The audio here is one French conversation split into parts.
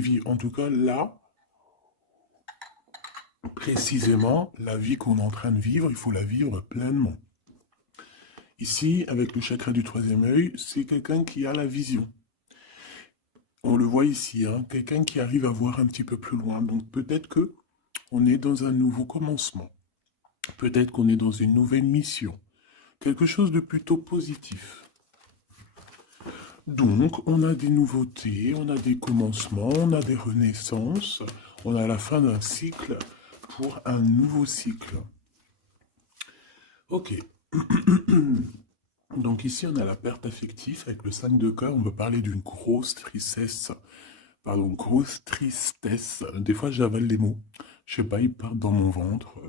vie. En tout cas, là, précisément, la vie qu'on est en train de vivre, il faut la vivre pleinement. Ici, avec le chakra du troisième œil, c'est quelqu'un qui a la vision. On le voit ici, hein, quelqu'un qui arrive à voir un petit peu plus loin. Donc peut-être que on est dans un nouveau commencement. Peut-être qu'on est dans une nouvelle mission. Quelque chose de plutôt positif. Donc, on a des nouveautés, on a des commencements, on a des renaissances, on a la fin d'un cycle pour un nouveau cycle. Ok. Donc ici, on a la perte affective avec le 5 de cœur. On veut parler d'une grosse tristesse. Pardon, grosse tristesse. Des fois, j'avale les mots. Je sais pas, ils partent dans mon ventre.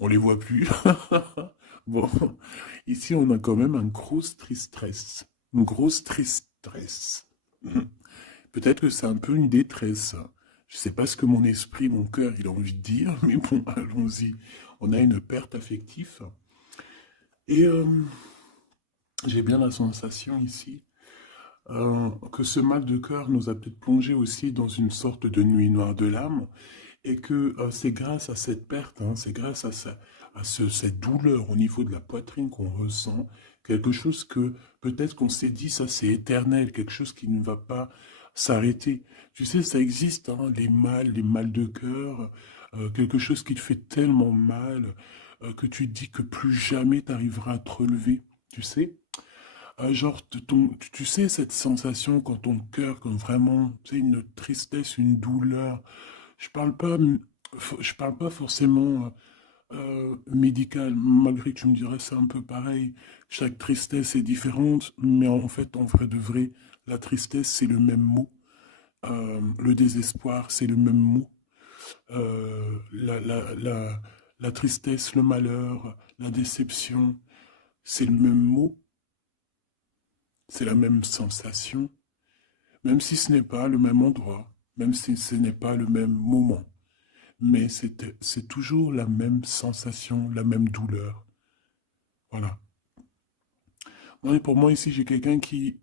On les voit plus. Bon, ici, on a quand même un grosse tristesse. Une grosse tristesse. Peut-être que c'est un peu une détresse. Je sais pas ce que mon esprit, mon cœur, il a envie de dire, mais bon, allons-y. On a une perte affective. Et j'ai bien la sensation ici que ce mal de cœur nous a peut-être plongé aussi dans une sorte de nuit noire de l'âme, et que c'est grâce à cette perte, hein, c'est grâce à, cette douleur au niveau de la poitrine qu'on ressent, quelque chose que peut-être qu'on s'est dit, ça c'est éternel, quelque chose qui ne va pas s'arrêter. Tu sais, ça existe, hein, les mal de cœur, quelque chose qui te fait tellement mal que tu te dis que plus jamais tu arriveras à te relever, tu sais. Genre, tu sais, cette sensation quand ton cœur, comme vraiment, tu sais, une tristesse, une douleur. Je parle pas forcément médical, malgré que tu me dirais c'est un peu pareil. Chaque tristesse est différente, mais en fait, en vrai de vrai, la tristesse, c'est le même mot. Le désespoir, c'est le même mot. La tristesse, le malheur, la déception, c'est le même mot. C'est la même sensation. Même si ce n'est pas le même endroit, même si ce n'est pas le même moment, mais c'est toujours la même sensation, la même douleur. Voilà. Pour moi, ici, j'ai quelqu'un qui,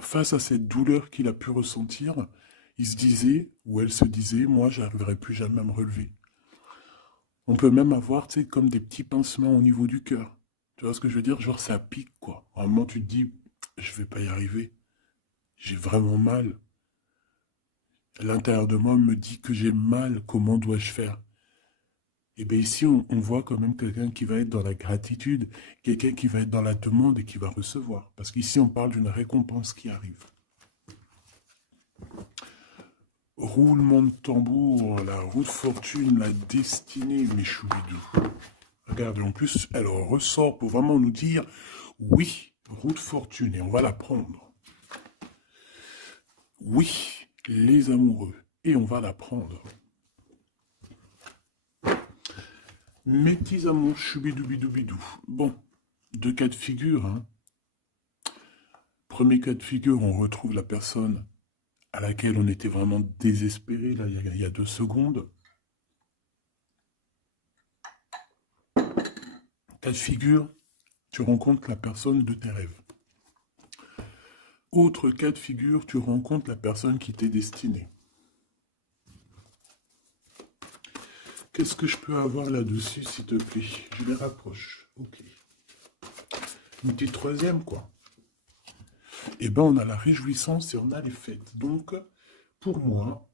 face à cette douleur qu'il a pu ressentir, il se disait, ou elle se disait, moi, j'arriverai plus jamais à me relever. On peut même avoir, tu sais, comme des petits pincements au niveau du cœur. Tu vois ce que je veux dire? Genre, ça pique, quoi. À un moment, tu te dis, je vais pas y arriver. J'ai vraiment mal. L'intérieur de moi me dit que j'ai mal, comment dois-je faire? Et bien ici, on voit quand même quelqu'un qui va être dans la gratitude, quelqu'un qui va être dans la demande et qui va recevoir. Parce qu'ici, on parle d'une récompense qui arrive. Roulement de tambour, la roue de fortune, la destinée, mes choubidous. Regardez, en plus, elle ressort pour vraiment nous dire, oui, roue de fortune, et on va la prendre. Oui, les amoureux, et on va la prendre. Mes petits amours, choubidoubidoubidou. Bon, deux cas de figure, hein. Premier cas de figure, on retrouve la personne à laquelle on était vraiment désespéré, là, il y a 2 secondes. Cas de figure, tu rencontres la personne de tes rêves. Autre cas de figure, tu rencontres la personne qui t'est destinée. Qu'est-ce que je peux avoir là-dessus, s'il te plaît? Je les rapproche. Ok. Une petite troisième, quoi. Eh ben, on a la réjouissance et on a les fêtes. Donc, pour moi,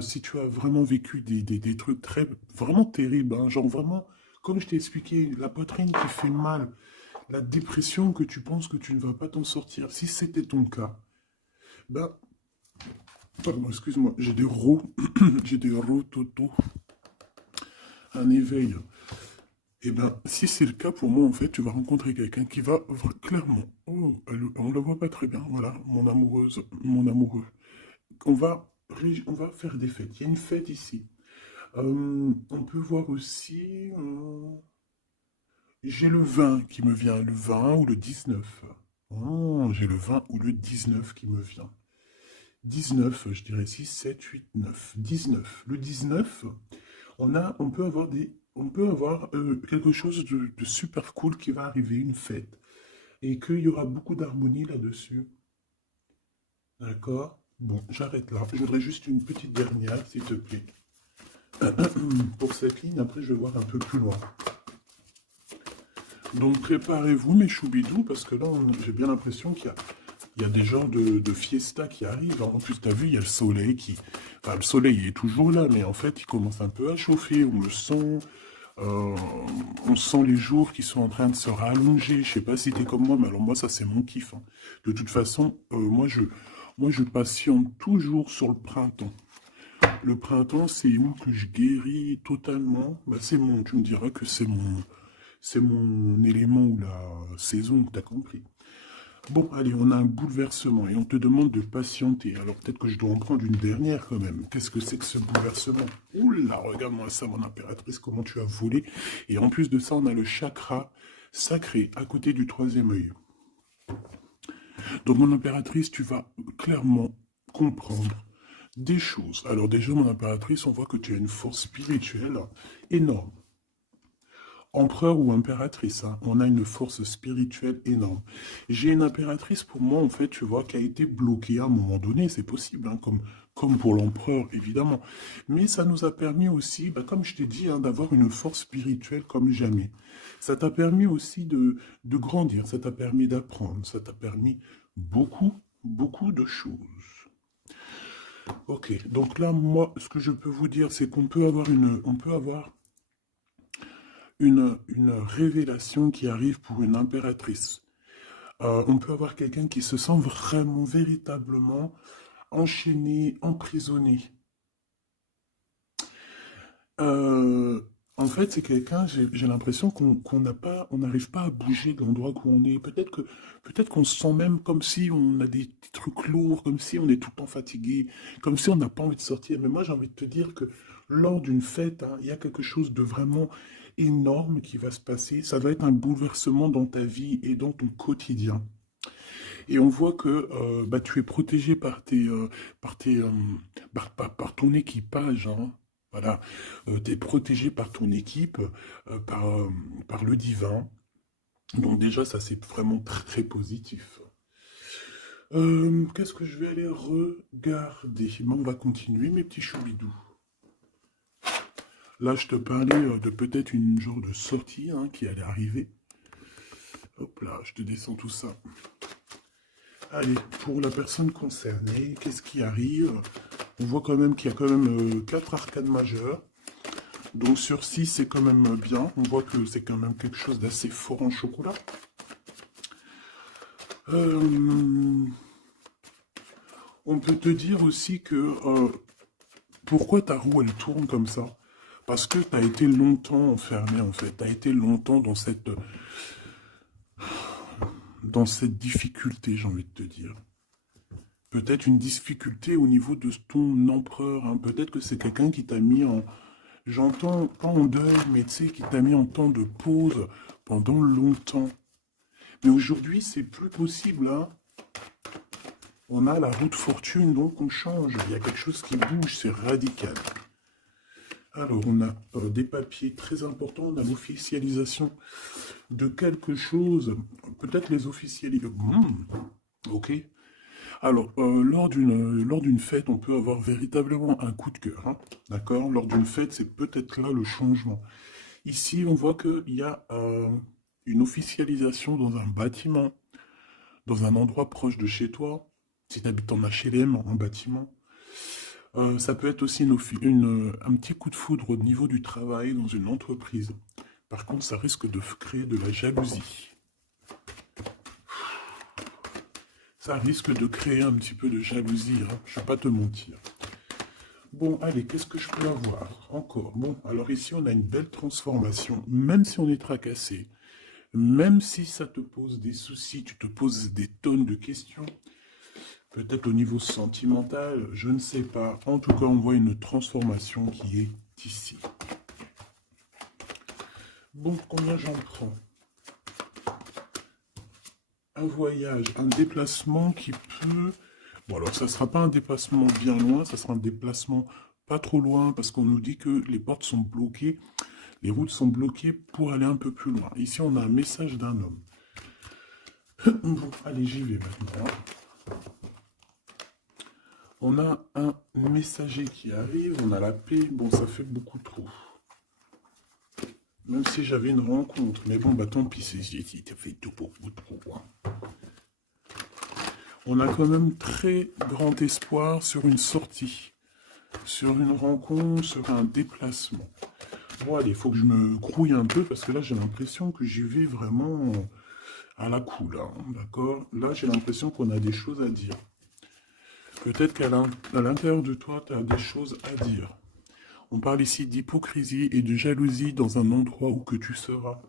si tu as vraiment vécu des trucs vraiment terribles, hein, genre vraiment, comme je t'ai expliqué, la poitrine qui fait mal, la dépression que tu penses que tu ne vas pas t'en sortir, si c'était ton cas, ben, pardon, excuse-moi, j'ai des j'ai des rototos, un éveil. Et ben, si c'est le cas pour moi, en fait, tu vas rencontrer quelqu'un qui va clairement, oh, on ne la voit pas très bien, voilà, mon amoureuse, mon amoureux. On va faire des fêtes. Il y a une fête ici. On peut voir aussi, j'ai le 20 qui me vient, le 20 ou le 19. Oh, j'ai le 20 ou le 19 qui me vient. 19, je dirais 6, 7, 8, 9. 19. Le 19, on peut avoir quelque chose de super cool qui va arriver, une fête. Et qu'il y aura beaucoup d'harmonie là-dessus. D'accord? Bon, j'arrête là. Je voudrais juste une petite dernière, s'il te plaît. Pour cette ligne, après, je vais voir un peu plus loin. Donc, préparez-vous, mes choubidous, parce que là, j'ai bien l'impression qu'il y a des genres de fiesta qui arrivent. En plus, tu as vu, il y a le soleil qui... Enfin, le soleil il est toujours là, mais en fait, il commence un peu à chauffer. Euh, on sent les jours qui sont en train de se rallonger. Je sais pas si t'es comme moi, mais alors moi, ça, c'est mon kiff, hein. De toute façon, moi, je patiente toujours sur le printemps. Le printemps, c'est où que je guéris totalement. Bah, tu me diras que c'est mon élément ou la saison, t'as compris. Bon, allez, on a un bouleversement et on te demande de patienter. Alors peut-être que je dois en prendre une dernière quand même. Qu'est-ce que c'est que ce bouleversement? Oula, regarde-moi ça, mon impératrice, comment tu as volé. Et en plus de ça, on a le chakra sacré à côté du troisième œil. Donc, mon impératrice, tu vas clairement comprendre des choses. Alors déjà, mon impératrice, on voit que tu as une force spirituelle énorme. Empereur ou impératrice, hein, on a une force spirituelle énorme. J'ai une impératrice pour moi, en fait, tu vois, qui a été bloquée à un moment donné, c'est possible, hein, comme pour l'empereur, évidemment. Mais ça nous a permis aussi, bah, comme je t'ai dit, hein, d'avoir une force spirituelle comme jamais. Ça t'a permis aussi de grandir, ça t'a permis d'apprendre, ça t'a permis beaucoup, beaucoup de choses. Ok, donc là, moi, ce que je peux vous dire, c'est qu'on peut avoir une révélation qui arrive pour une impératrice. On peut avoir quelqu'un qui se sent vraiment, véritablement enchaîné, emprisonné. Euh, En fait, c'est quelqu'un, j'ai l'impression qu'on n'a pas, on n'arrive pas à bouger de l'endroit où on est. Peut-être qu'on se sent même comme si on a des trucs lourds, comme si on est tout le temps fatigué, comme si on n'a pas envie de sortir. Mais moi, j'ai envie de te dire que lors d'une fête, hein, il y a quelque chose de vraiment énorme qui va se passer. Ça va être un bouleversement dans ta vie et dans ton quotidien. Et on voit que bah, tu es protégé par ton équipage, hein. Voilà, tu es protégé par ton équipe, par le divin. Donc déjà, ça c'est vraiment très positif. Qu'est-ce que je vais aller regarder? Bon, on va continuer, mes petits choubidous. Là, je te parlais de peut-être une genre de sortie, hein, qui allait arriver. Hop là, je te descends tout ça. Allez, pour la personne concernée, qu'est-ce qui arrive? On voit quand même qu'il y a quand même 4 arcades majeures. Donc sur 6, c'est quand même bien. On voit que c'est quand même quelque chose d'assez fort en chocolat. Euh, on peut te dire aussi que pourquoi ta roue elle tourne comme ça? Parce que tu as été longtemps enfermé en fait. Tu as été longtemps dans cette difficulté, j'ai envie de te dire. Peut-être une difficulté au niveau de ton empereur, hein. Peut-être que c'est quelqu'un qui t'a mis en, j'entends pas en deuil, mais tu sais, qui t'a mis en temps de pause pendant longtemps. Mais aujourd'hui, c'est plus possible, hein. On a la route fortune, donc on change. Il y a quelque chose qui bouge, c'est radical. Alors, on a des papiers très importants, on a l'officialisation de quelque chose. Peut-être les officialiser. Ok. Alors, lors d'une fête, on peut avoir véritablement un coup de cœur, hein. D'accord? Lors d'une fête, c'est peut-être là le changement. Ici, on voit qu'il y a une officialisation dans un bâtiment, dans un endroit proche de chez toi. Si tu habites en HLM, en bâtiment. Ça peut être aussi un petit coup de foudre au niveau du travail dans une entreprise. Par contre, ça risque de créer de la jalousie. Ça risque de créer un petit peu de jalousie, hein, je ne vais pas te mentir. Bon, allez, qu'est-ce que je peux avoir encore? Bon, alors ici, on a une belle transformation, même si on est tracassé, même si ça te pose des soucis, tu te poses des tonnes de questions, peut-être au niveau sentimental, je ne sais pas. En tout cas, on voit une transformation qui est ici. Bon, combien j'en prends? Un voyage, un déplacement qui peut... Bon, alors ça ne sera pas un déplacement bien loin, ça sera un déplacement pas trop loin, parce qu'on nous dit que les portes sont bloquées, les routes sont bloquées pour aller un peu plus loin. Ici, on a un message d'un homme. Bon, allez, j'y vais maintenant. On a un messager qui arrive, on a la paix. Bon, ça fait beaucoup trop. Même si j'avais une rencontre. Mais bon, bah tant pis, ça fait tout beaucoup trop. Hein. On a quand même très grand espoir sur une sortie, sur une rencontre, sur un déplacement. Bon, allez, il faut que je me grouille un peu parce que là, j'ai l'impression que j'y vais vraiment à la cool, hein, d'accord? Là, j'ai l'impression qu'on a des choses à dire. Peut-être qu'à l'intérieur de toi, tu as des choses à dire. On parle ici d'hypocrisie et de jalousie dans un endroit où que tu seras.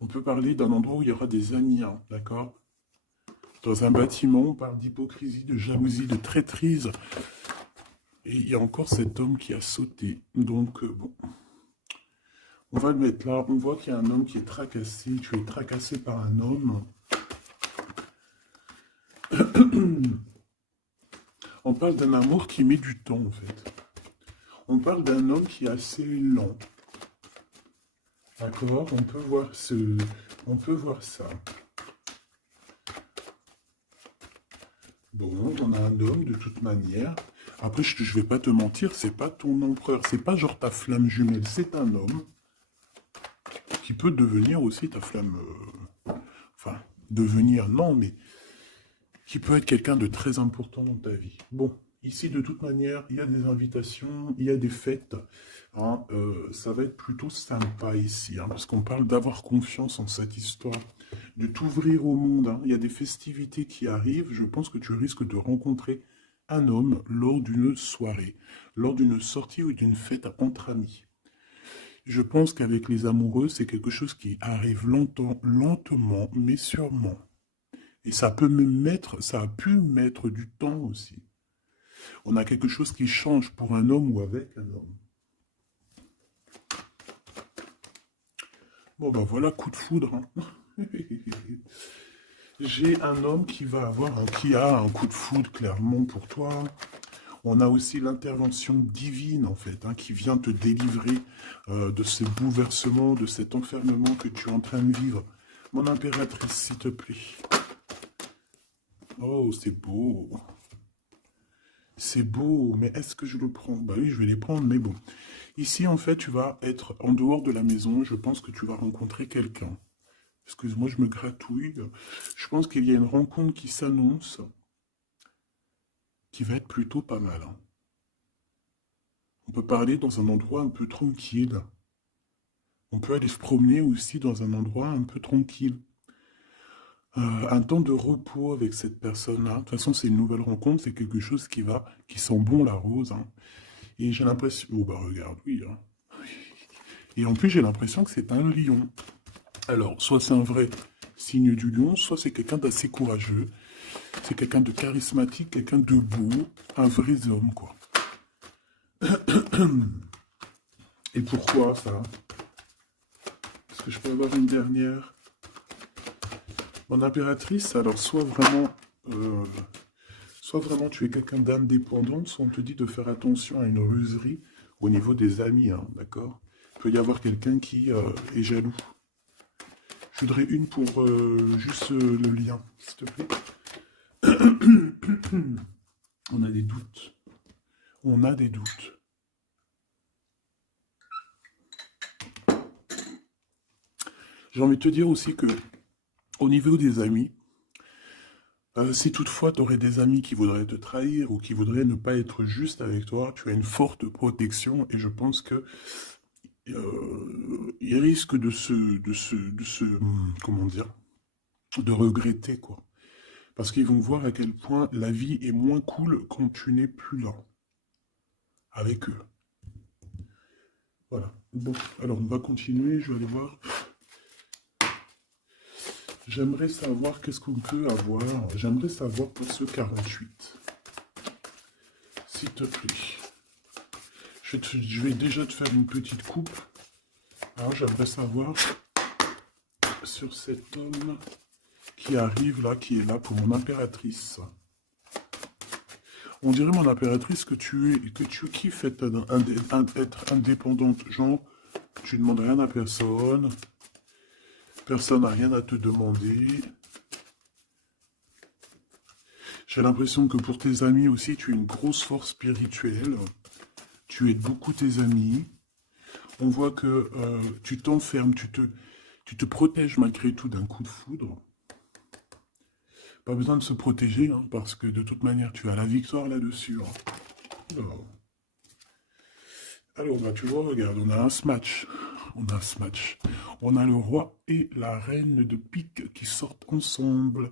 On peut parler d'un endroit où il y aura des amis, hein, d'accord? Dans un bâtiment, on parle d'hypocrisie, de jalousie, de traîtrise. Et il y a encore cet homme qui a sauté. Donc, bon, on va le mettre là. On voit qu'il y a un homme qui est tracassé. Tu es tracassé par un homme. On parle d'un amour qui met du temps, en fait. On parle d'un homme qui est assez lent. D'accord? On peut voir ça. Bon, on a un homme de toute manière. Après, je vais pas te mentir, c'est pas ton empereur. C'est pas genre ta flamme jumelle. C'est un homme qui peut devenir aussi ta flamme... enfin, devenir, non, mais qui peut être quelqu'un de très important dans ta vie. Bon, ici, de toute manière, il y a des invitations, il y a des fêtes. Hein, ça va être plutôt sympa ici, hein, parce qu'on parle d'avoir confiance en cette histoire, de t'ouvrir au monde. Hein. Il y a des festivités qui arrivent. Je pense que tu risques de rencontrer un homme lors d'une soirée, lors d'une sortie ou d'une fête entre amis. Je pense qu'avec les amoureux, c'est quelque chose qui arrive lentement, mais sûrement. Et ça a pu mettre du temps aussi. On a quelque chose qui change pour un homme ou avec un homme. Bon, ben voilà, coup de foudre. Hein. J'ai un homme qui a un coup de foudre clairement pour toi. On a aussi l'intervention divine, en fait, hein, qui vient te délivrer de ces bouleversements, de cet enfermement que tu es en train de vivre. Mon impératrice, s'il te plaît. Oh, c'est beau. C'est beau, mais est-ce que je le prends? Bah oui, je vais les prendre, mais bon. Ici, en fait, tu vas être en dehors de la maison. Je pense que tu vas rencontrer quelqu'un. Excuse-moi, je me gratouille. Je pense qu'il y a une rencontre qui s'annonce, qui va être plutôt pas mal. Hein. On peut parler dans un endroit un peu tranquille. On peut aller se promener aussi dans un endroit un peu tranquille. Un temps de repos avec cette personne-là. De toute façon, c'est une nouvelle rencontre, c'est quelque chose qui sent bon la rose. Hein. Et j'ai l'impression... Oh bah regarde, oui. Hein. Et en plus, j'ai l'impression que c'est un lion. Alors, soit c'est un vrai signe du lion, soit c'est quelqu'un d'assez courageux. C'est quelqu'un de charismatique, quelqu'un de beau, un vrai homme, quoi. Et pourquoi ça? Est-ce que je peux avoir une dernière? Mon impératrice, alors euh, soit vraiment tu es quelqu'un d'indépendant, soit on te dit de faire attention à une ruserie au niveau des amis, hein, d'accord? Il peut y avoir quelqu'un qui est jaloux. Je voudrais une pour juste le lien, s'il te plaît. On a des doutes. On a des doutes. J'ai envie de te dire aussi que, au niveau des amis, si toutefois tu aurais des amis qui voudraient te trahir ou qui voudraient ne pas être juste avec toi, tu as une forte protection et je pense que ils risquent comment dire, de regretter quoi. Parce qu'ils vont voir à quel point la vie est moins cool quand tu n'es plus là avec eux. Voilà. Bon, alors on va continuer, je vais aller voir. J'aimerais savoir qu'est-ce qu'on peut avoir. J'aimerais savoir pour ce 48. S'il te plaît. Je vais déjà te faire une petite coupe. Alors j'aimerais savoir sur cet homme qui arrive là, qui est là pour mon impératrice. On dirait mon impératrice que tu kiffes être indépendante. Genre, tu ne demandes rien à personne. Personne n'a rien à te demander. J'ai l'impression que pour tes amis aussi, tu as une grosse force spirituelle. Tu aides beaucoup tes amis. On voit que tu t'enfermes, tu te protèges malgré tout d'un coup de foudre. Pas besoin de se protéger, hein, parce que de toute manière, tu as la victoire là-dessus. Hein. Alors, bah, tu vois, regarde, on a un smash. On a un smash. On a le roi et la reine de pique qui sortent ensemble.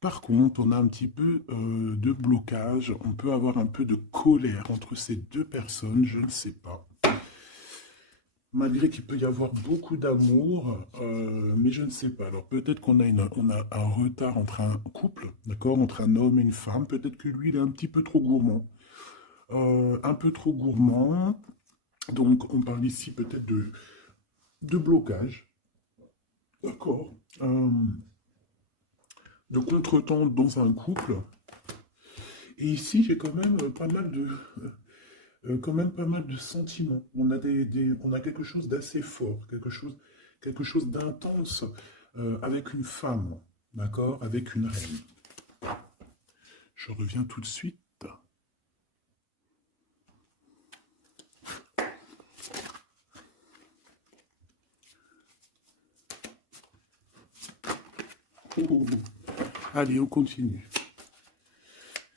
Par contre, on a un petit peu de blocage. On peut avoir un peu de colère entre ces deux personnes, je ne sais pas. Malgré qu'il peut y avoir beaucoup d'amour, mais je ne sais pas. Alors peut-être on a un retard entre un couple, d'accord, entre un homme et une femme. Peut-être que lui, il est un petit peu trop gourmand. Un peu trop gourmand. Donc on parle ici peut-être de blocage, d'accord, de contretemps dans un couple. Et ici, j'ai quand même pas mal de, quand même pas mal de sentiments. On a on a quelque chose d'assez fort, quelque chose d'intense avec une femme, d'accord, avec une reine. Je reviens tout de suite. Oh. Allez, on continue.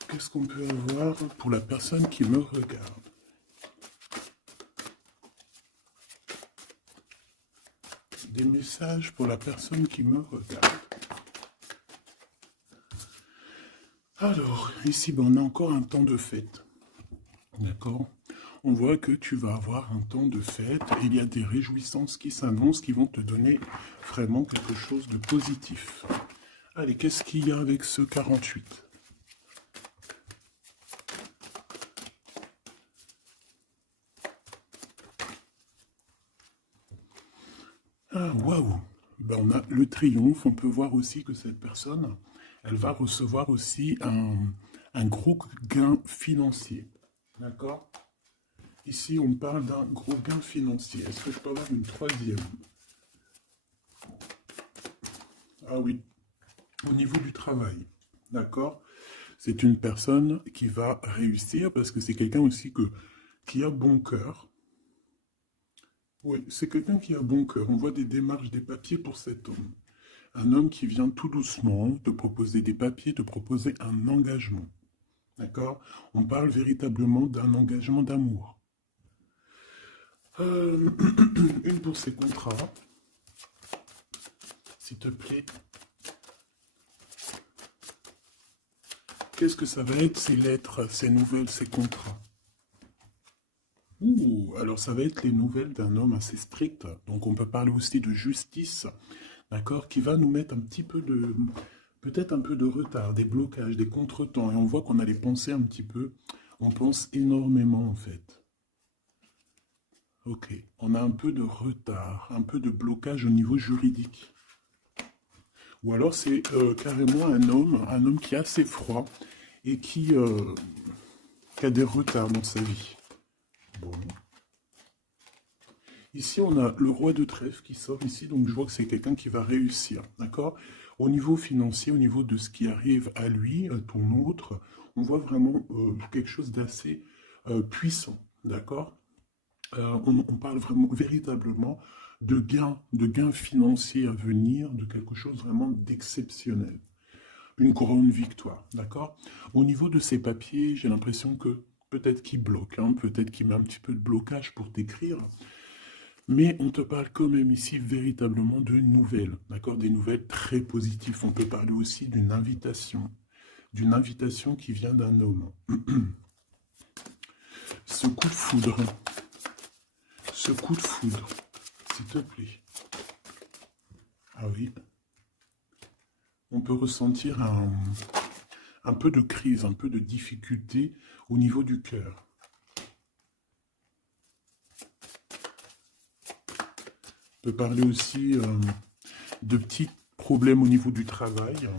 Qu'est-ce qu'on peut avoir pour la personne qui me regarde? Des messages pour la personne qui me regarde. Alors, ici, ben, on a encore un temps de fête. D'accord? On voit que tu vas avoir un temps de fête et il y a des réjouissances qui s'annoncent qui vont te donner vraiment quelque chose de positif. Allez, qu'est-ce qu'il y a avec ce 48? Ah, waouh! Ben, on a le triomphe. On peut voir aussi que cette personne, elle va recevoir aussi un gros gain financier. D'accord? Ici, on parle d'un gros gain financier. Est-ce que je peux avoir une troisième? Ah oui, au niveau du travail. D'accord? C'est une personne qui va réussir parce que c'est quelqu'un aussi qui a bon cœur. Oui, c'est quelqu'un qui a bon cœur. On voit des démarches, des papiers pour cet homme. Un homme qui vient tout doucement te proposer des papiers, te proposer un engagement. D'accord? On parle véritablement d'un engagement d'amour. Une pour ses contrats, s'il te plaît. Qu'est-ce que ça va être, ces lettres, ces nouvelles, ces contrats? Ouh, alors ça va être les nouvelles d'un homme assez strict. Donc on peut parler aussi de justice, d'accord, qui va nous mettre un petit peu de, peut-être un peu de retard, des blocages, des contretemps. Et on voit qu'on a les pensées un petit peu. On pense énormément en fait. Ok, on a un peu de retard, un peu de blocage au niveau juridique. Ou alors c'est carrément un homme qui est assez froid et qui a des retards dans sa vie. Bon. Ici, on a le roi de trèfle qui sort ici, donc je vois que c'est quelqu'un qui va réussir, d'accord? Au niveau financier, au niveau de ce qui arrive à lui, ton autre, on voit vraiment quelque chose d'assez puissant, d'accord? On parle vraiment, véritablement de gains financiers à venir, de quelque chose vraiment d'exceptionnel. Une grande victoire, d'accord? Au niveau de ces papiers, j'ai l'impression que peut-être qu'il bloque, hein, peut-être qu'il met un petit peu de blocage pour t'écrire, mais on te parle quand même ici véritablement de nouvelles, d'accord? Des nouvelles très positives. On peut parler aussi d'une invitation qui vient d'un homme. Ce coup de foudre, s'il te plaît. Ah oui, on peut ressentir un peu de crise, un peu de difficulté au niveau du cœur. On peut parler aussi de petits problèmes au niveau du travail.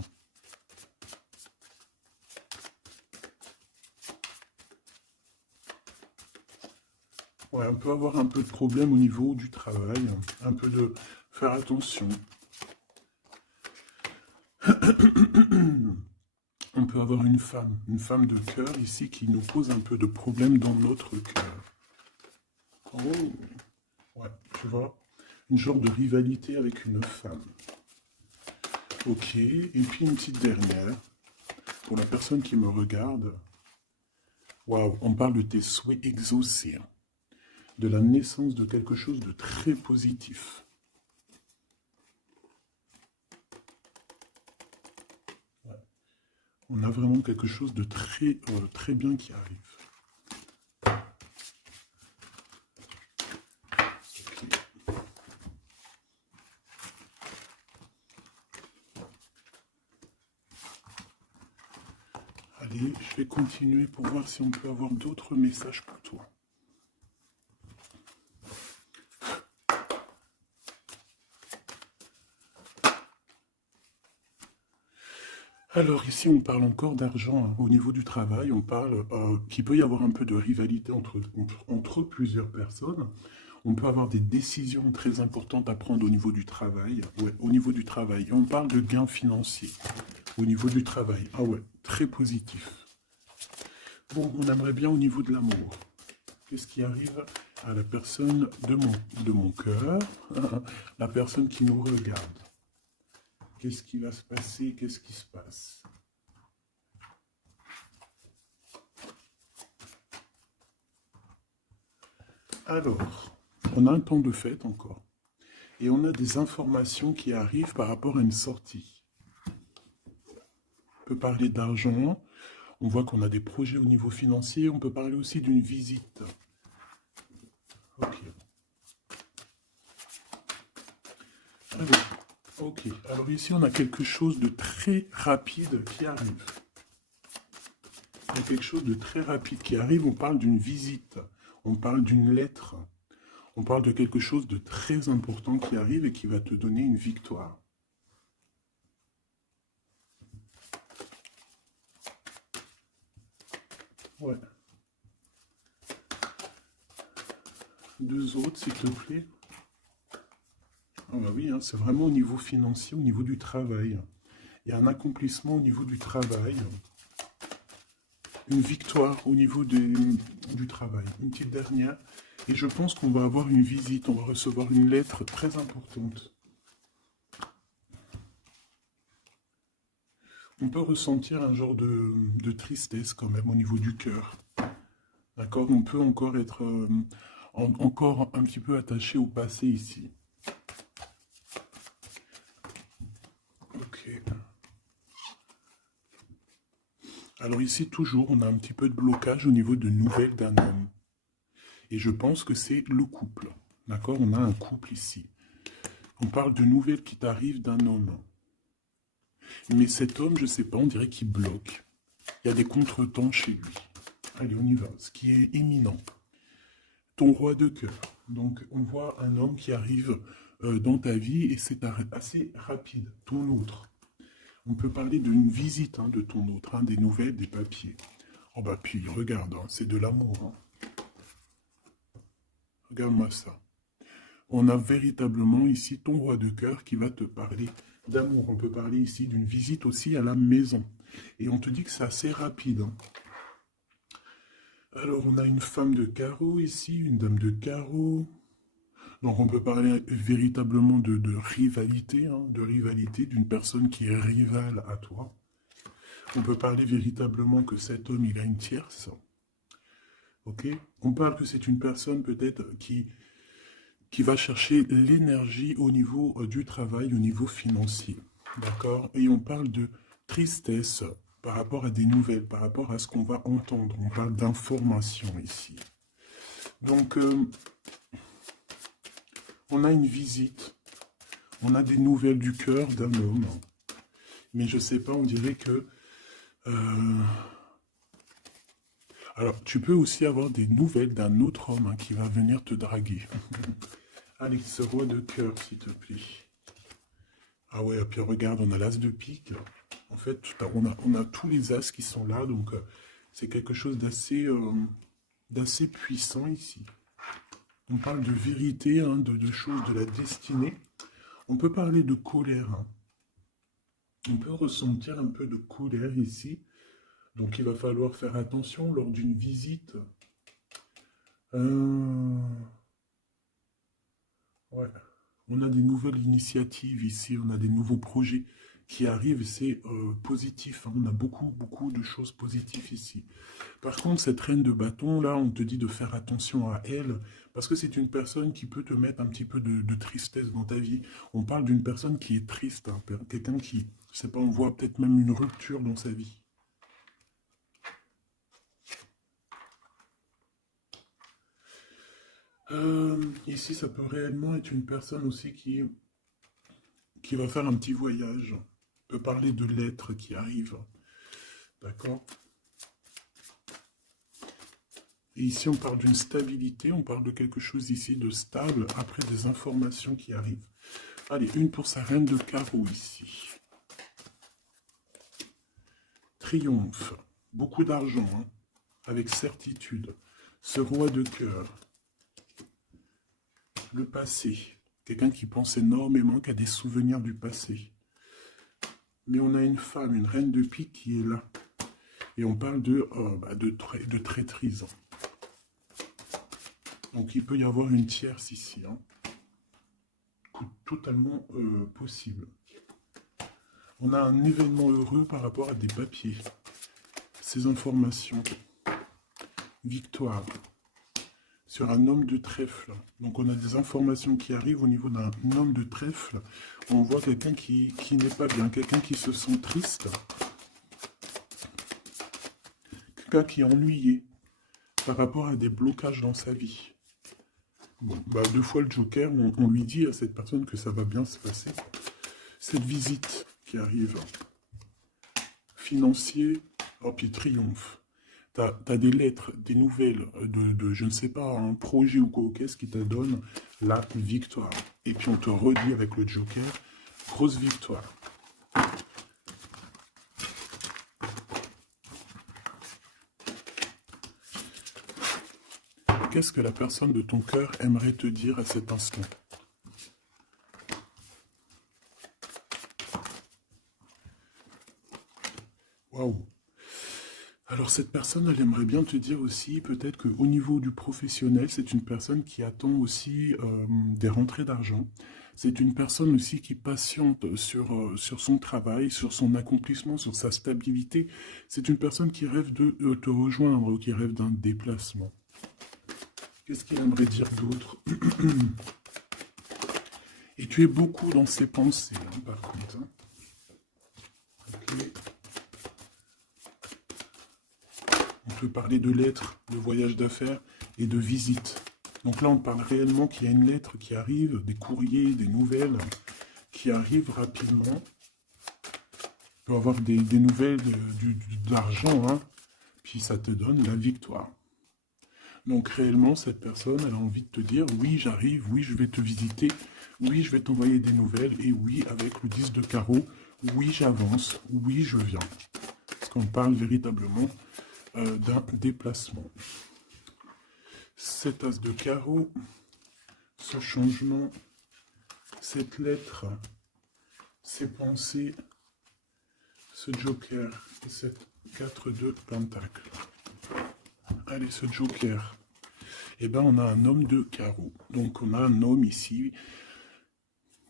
Ouais, on peut avoir un peu de problème au niveau du travail, un peu de faire attention. On peut avoir une femme de cœur ici qui nous pose un peu de problème dans notre cœur. Oh, ouais, tu vois, une genre de rivalité avec une femme. Ok, et puis une petite dernière, pour la personne qui me regarde. Waouh, on parle de tes souhaits exaucés, hein, de la naissance de quelque chose de très positif. On a vraiment quelque chose de très bien qui arrive. Okay. Allez, je vais continuer pour voir si on peut avoir d'autres messages pour toi. Alors ici, on parle encore d'argent, hein. Au niveau du travail, on parle qu'il peut y avoir un peu de rivalité entre plusieurs personnes. On peut avoir des décisions très importantes à prendre au niveau du travail. Ouais, au niveau du travail. Et on parle de gains financiers au niveau du travail. Ah ouais, très positif. Bon, on aimerait bien au niveau de l'amour. Qu'est-ce qui arrive à la personne de mon cœur, la personne qui nous regarde? Qu'est-ce qui va se passer? Qu'est-ce qui se passe? Alors, on a un temps de fête encore. Et on a des informations qui arrivent par rapport à une sortie. On peut parler d'argent. On voit qu'on a des projets au niveau financier. On peut parler aussi d'une visite. Ok. Ok. Alors ici, on a quelque chose de très rapide qui arrive. Il y a quelque chose de très rapide qui arrive. On parle d'une visite. On parle d'une lettre. On parle de quelque chose de très important qui arrive et qui va te donner une victoire. Ouais. Deux autres, s'il te plaît. Ah bah oui, hein, c'est vraiment au niveau financier, au niveau du travail. Il y a un accomplissement au niveau du travail. Une victoire au niveau du travail. Une petite dernière. Et je pense qu'on va avoir une visite. On va recevoir une lettre très importante. On peut ressentir un genre de tristesse quand même au niveau du cœur. D'accord? On peut encore être encore un petit peu attaché au passé ici. Ok. Alors ici, toujours, on a un petit peu de blocage au niveau de nouvelles d'un homme. Et je pense que c'est le couple. D'accord? On a un couple ici. On parle de nouvelles qui t'arrivent d'un homme. Mais cet homme, je ne sais pas, on dirait qu'il bloque. Il y a des contretemps chez lui. Allez, on y va. Ce qui est éminent. Ton roi de cœur. Donc, on voit un homme qui arrive dans ta vie et c'est assez rapide. Ton autre. On peut parler d'une visite de ton autre, des nouvelles, des papiers. Oh bah puis, regarde, c'est de l'amour. Regarde-moi ça. On a véritablement ici ton roi de cœur qui va te parler d'amour. On peut parler ici d'une visite aussi à la maison. Et on te dit que c'est assez rapide. Alors, on a une femme de carreau ici, une dame de carreau. Donc, on peut parler véritablement de rivalité, de rivalité d'une personne qui est rivale à toi. On peut parler véritablement que cet homme, il a une tierce. Ok? On parle que c'est une personne peut-être qui va chercher l'énergie au niveau du travail, au niveau financier. D'accord? Et on parle de tristesse par rapport à des nouvelles, par rapport à ce qu'on va entendre. On parle d'information ici. Donc, on a une visite, on a des nouvelles du cœur d'un homme. Mais je sais pas, on dirait que... Alors, tu peux aussi avoir des nouvelles d'un autre homme qui va venir te draguer. Allez, ce roi de cœur, s'il te plaît. Ah ouais, et puis regarde, on a l'as de pique. En fait, on a tous les as qui sont là, donc c'est quelque chose d'assez puissant ici. On parle de vérité, de choses de la destinée. On peut parler de colère. On peut ressentir un peu de colère ici. Donc il va falloir faire attention lors d'une visite. Euh, ouais. On a des nouvelles initiatives ici, on a des nouveaux projets qui arrivent, c'est positif, hein. On a beaucoup, beaucoup de choses positives ici. Par contre, cette reine de bâton, là, on te dit de faire attention à elle, parce que c'est une personne qui peut te mettre un petit peu de tristesse dans ta vie. On parle d'une personne qui est triste, hein, quelqu'un qui, je sais pas, on voit peut-être même une rupture dans sa vie. Ici, ça peut réellement être une personne aussi qui va faire un petit voyage. On peut parler de lettres qui arrivent. D'accord? Et ici, on parle d'une stabilité, on parle de quelque chose ici de stable après des informations qui arrivent. Allez, une pour sa reine de carreau ici. Triomphe, beaucoup d'argent, hein, avec certitude. Ce roi de cœur, le passé, quelqu'un qui pense énormément, qui a des souvenirs du passé. Mais on a une femme, une reine de pique qui est là. Et on parle de traîtrise. Donc il peut y avoir une tierce ici, hein, totalement possible. On a un événement heureux par rapport à des papiers. Ces informations. Victoire. Sur un homme de trèfle. Donc on a des informations qui arrivent au niveau d'un homme de trèfle. On voit quelqu'un qui n'est pas bien, quelqu'un qui se sent triste. Quelqu'un qui est ennuyé par rapport à des blocages dans sa vie. Bon, bah, deux fois le Joker, on lui dit à cette personne que ça va bien se passer. Cette visite qui arrive, financier, oh puis triomphe. T'as des lettres, des nouvelles je ne sais pas, un projet ou quoi, qu'est-ce qui te donne la victoire. Et puis on te redit avec le Joker, grosse victoire. Qu'est-ce que la personne de ton cœur aimerait te dire à cet instant? Waouh! Alors cette personne, elle aimerait bien te dire aussi, peut-être qu'au niveau du professionnel, c'est une personne qui attend aussi des rentrées d'argent. C'est une personne aussi qui patiente sur son travail, sur son accomplissement, sur sa stabilité. C'est une personne qui rêve de te rejoindre, qui rêve d'un déplacement. Qu'est-ce qu'il aimerait dire d'autre? Et tu es beaucoup dans ses pensées, hein, par contre. Hein. Ok. On peut parler de lettres, de voyages d'affaires et de visites. Donc là, on parle réellement qu'il y a une lettre qui arrive, des courriers, des nouvelles qui arrivent rapidement. Tu peux avoir des nouvelles de l'argent, hein, puis ça te donne la victoire. Donc réellement, cette personne, elle a envie de te dire, oui, j'arrive, oui, je vais te visiter, oui, je vais t'envoyer des nouvelles, et oui, avec le 10 de carreau, oui, j'avance, oui, je viens. Parce qu'on parle véritablement d'un déplacement. Cet as de carreau, ce changement, cette lettre, ces pensées, ce joker et cette 4 de pentacle. Allez, ce joker. Eh bien, on a un homme de carreau. Donc, on a un homme ici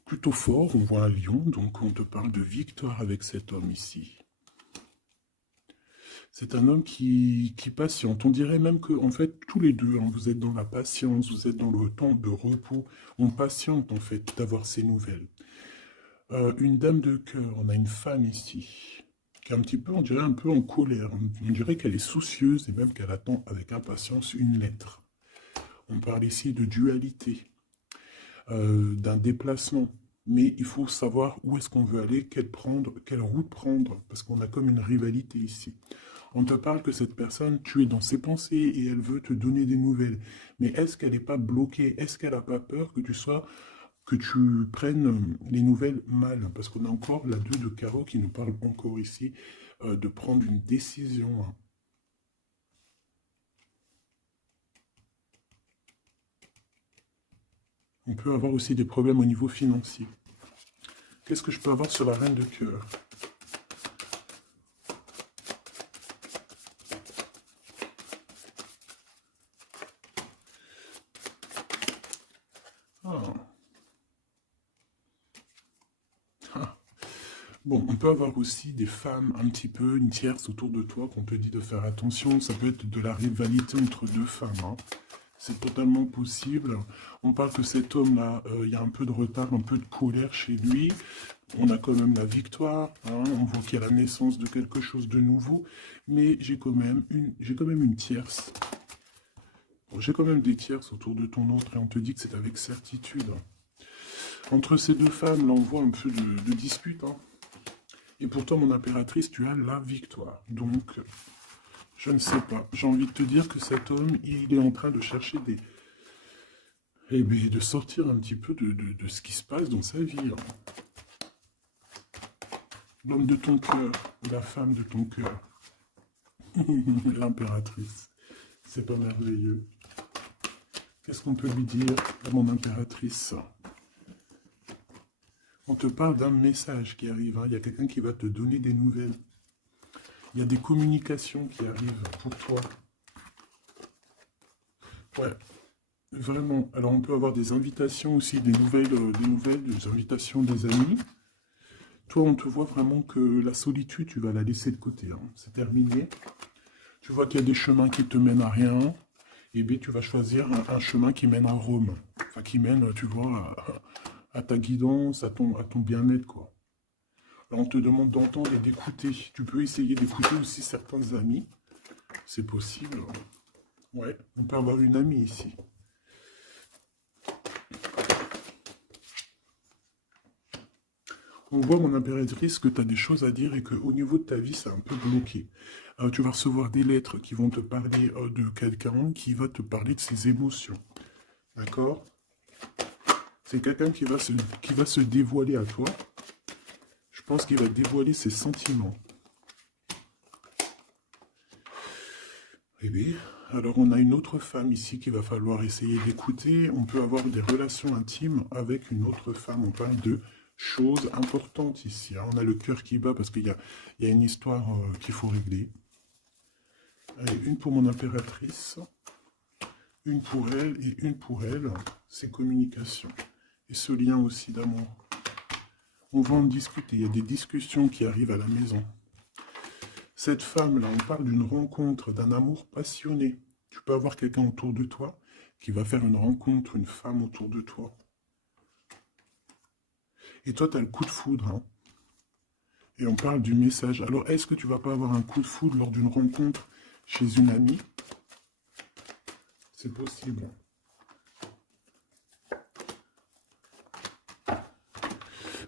plutôt fort. On voit un lion. Donc, on te parle de victoire avec cet homme ici. C'est un homme qui patiente. On dirait même que, en fait, tous les deux, hein, vous êtes dans la patience, vous êtes dans le temps de repos. On patiente, en fait, d'avoir ces nouvelles. Une dame de cœur, on a une femme ici, qui est un petit peu, on dirait un peu en colère. On dirait qu'elle est soucieuse et même qu'elle attend avec impatience une lettre. On parle ici de dualité, d'un déplacement. Mais il faut savoir où est-ce qu'on veut aller, quelle route prendre, parce qu'on a comme une rivalité ici. On te parle que cette personne, tu es dans ses pensées et elle veut te donner des nouvelles. Mais est-ce qu'elle n'est pas bloquée? Est-ce qu'elle n'a pas peur que tu prennes les nouvelles mal? Parce qu'on a encore la 2 de carreau qui nous parle encore ici de prendre une décision. Hein. On peut avoir aussi des problèmes au niveau financier. Qu'est-ce que je peux avoir sur la reine de cœur? Ah. Ah. Bon, on peut avoir aussi des femmes un petit peu, une tierce autour de toi qu'on te dit de faire attention. Ça peut être de la rivalité entre deux femmes, hein. C'est totalement possible. On parle que cet homme-là, il y a un peu de retard, un peu de colère chez lui. On a quand même la victoire, hein. On voit qu'il y a la naissance de quelque chose de nouveau. Mais j'ai quand même une tierce. Bon, j'ai quand même des tierces autour de ton autre et on te dit que c'est avec certitude. Entre ces deux femmes, là, on voit un peu de dispute, hein. Et pourtant, mon impératrice, tu as la victoire. Donc, je ne sais pas. J'ai envie de te dire que cet homme, il est en train de chercher des... Eh bien, de sortir un petit peu de ce qui se passe dans sa vie, hein. L'homme de ton cœur, ou la femme de ton cœur. L'impératrice. C'est pas merveilleux. Qu'est-ce qu'on peut lui dire à mon impératrice? On te parle d'un message qui arrive, hein. Il y a quelqu'un qui va te donner des nouvelles. Il y a des communications qui arrivent pour toi. Ouais, vraiment. Alors, on peut avoir des invitations aussi, des nouvelles, des invitations des amis. Toi, on te voit vraiment que la solitude, tu vas la laisser de côté, hein. C'est terminé. Tu vois qu'il y a des chemins qui te mènent à rien. Et bien, tu vas choisir un chemin qui mène à Rome. Enfin, qui mène, tu vois, à ta guidance, à ton bien-être, quoi. Alors, on te demande d'entendre et d'écouter. Tu peux essayer d'écouter aussi certains amis. C'est possible. Ouais, on peut avoir une amie ici. On voit, mon impératrice, que tu as des choses à dire et qu'au niveau de ta vie, c'est un peu bloqué. Tu vas recevoir des lettres qui vont te parler de quelqu'un qui va te parler de ses émotions. D'accord? C'est quelqu'un qui va se dévoiler à toi. Je pense qu'il va dévoiler ses sentiments. Eh bien, alors on a une autre femme ici qu'il va falloir essayer d'écouter. On peut avoir des relations intimes avec une autre femme. On parle de choses importantes ici, hein. On a le cœur qui bat parce qu'il y a une histoire qu'il faut régler. Allez, une pour mon impératrice, une pour elle et une pour elle. C'est communication. Et ce lien aussi d'amour. On va en discuter. Il y a des discussions qui arrivent à la maison. Cette femme-là, on parle d'une rencontre, d'un amour passionné. Tu peux avoir quelqu'un autour de toi qui va faire une rencontre, une femme autour de toi. Et toi, tu as le coup de foudre, hein. Et on parle du message. Alors, est-ce que tu vas pas avoir un coup de foudre lors d'une rencontre chez une amie? C'est possible.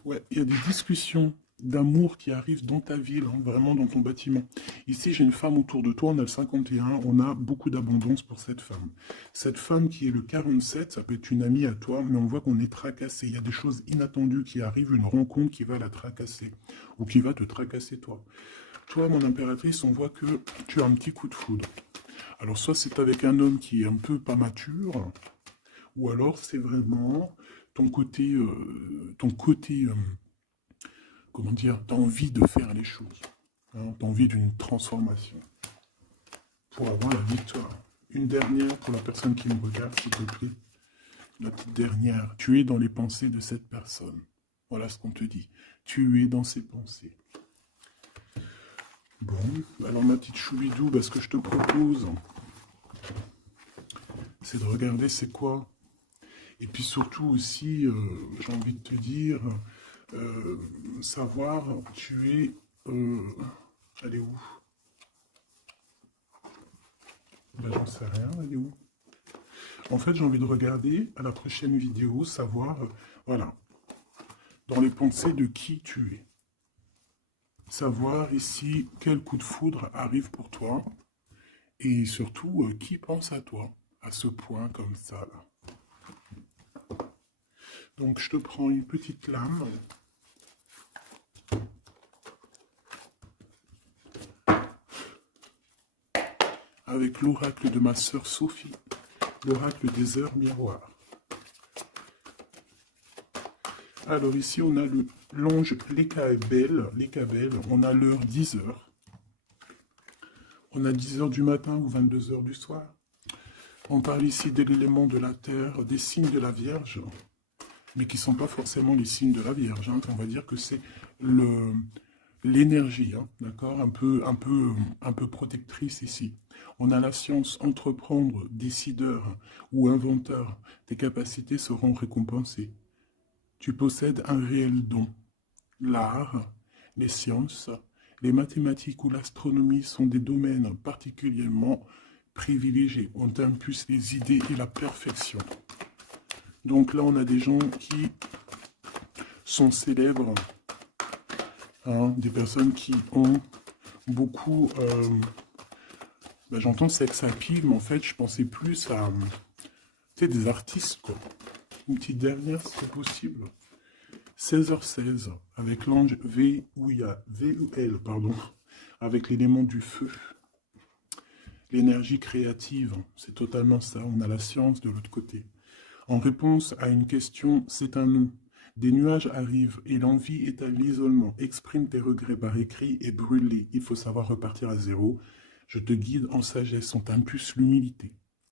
Ouais, il y a des discussions d'amour qui arrivent dans ta ville, hein, vraiment dans ton bâtiment. Ici, j'ai une femme autour de toi, on a le 51, on a beaucoup d'abondance pour cette femme. Cette femme qui est le 47, ça peut être une amie à toi, mais on voit qu'on est tracassé. Il y a des choses inattendues qui arrivent, une rencontre qui va la tracasser, ou qui va te tracasser toi. Toi, mon impératrice, on voit que tu as un petit coup de foudre. Alors, soit c'est avec un homme qui est un peu pas mature, ou alors c'est vraiment ton côté comment dire, tu as envie de faire les choses, hein, tu as envie d'une transformation pour avoir la victoire. Une dernière pour la personne qui me regarde, s'il te plaît. La petite dernière. Tu es dans les pensées de cette personne. Voilà ce qu'on te dit. Tu es dans ses pensées. Bon, alors ma petite choubidou, ce que je te propose, c'est de regarder c'est quoi. Et puis surtout aussi, j'ai envie de te dire, savoir, tu es... elle est où? Ben, j'en sais rien, elle est où? En fait, j'ai envie de regarder à la prochaine vidéo, savoir, voilà, dans les pensées de qui tu es. Savoir ici quel coup de foudre arrive pour toi. Et surtout, qui pense à toi, à ce point comme ça, là. Donc, je te prends une petite lame. Avec l'oracle de ma sœur Sophie, l'oracle des heures miroirs. Alors ici, on a l'ange Lekabel. On a l'heure 10 heures. On a 10 heures du matin ou 22 heures du soir. On parle ici de l'élément de la terre, des signes de la Vierge, mais qui ne sont pas forcément les signes de la Vierge. Hein. On va dire que c'est l'énergie, hein, d'accord, un peu protectrice ici. On a la science, entreprendre, décideur ou inventeur. Tes capacités seront récompensées. Tu possèdes un réel don. L'art, les sciences, les mathématiques ou l'astronomie sont des domaines particulièrement privilégiés. On t'impulse les idées et la perfection. Donc là, on a des gens qui sont célèbres, hein, des personnes qui ont beaucoup... ben, j'entends sex appeal, mais en fait, je pensais plus à des artistes, quoi. Une petite dernière, si c'est possible. 16h16, avec l'ange VUL, pardon, avec l'élément du feu. L'énergie créative, c'est totalement ça. On a la science de l'autre côté. En réponse à une question, c'est un non. Des nuages arrivent et l'envie est à l'isolement. Exprime tes regrets par écrit et brûle-les. Il faut savoir repartir à zéro. Je te guide en sagesse, on t'impulse l'humilité.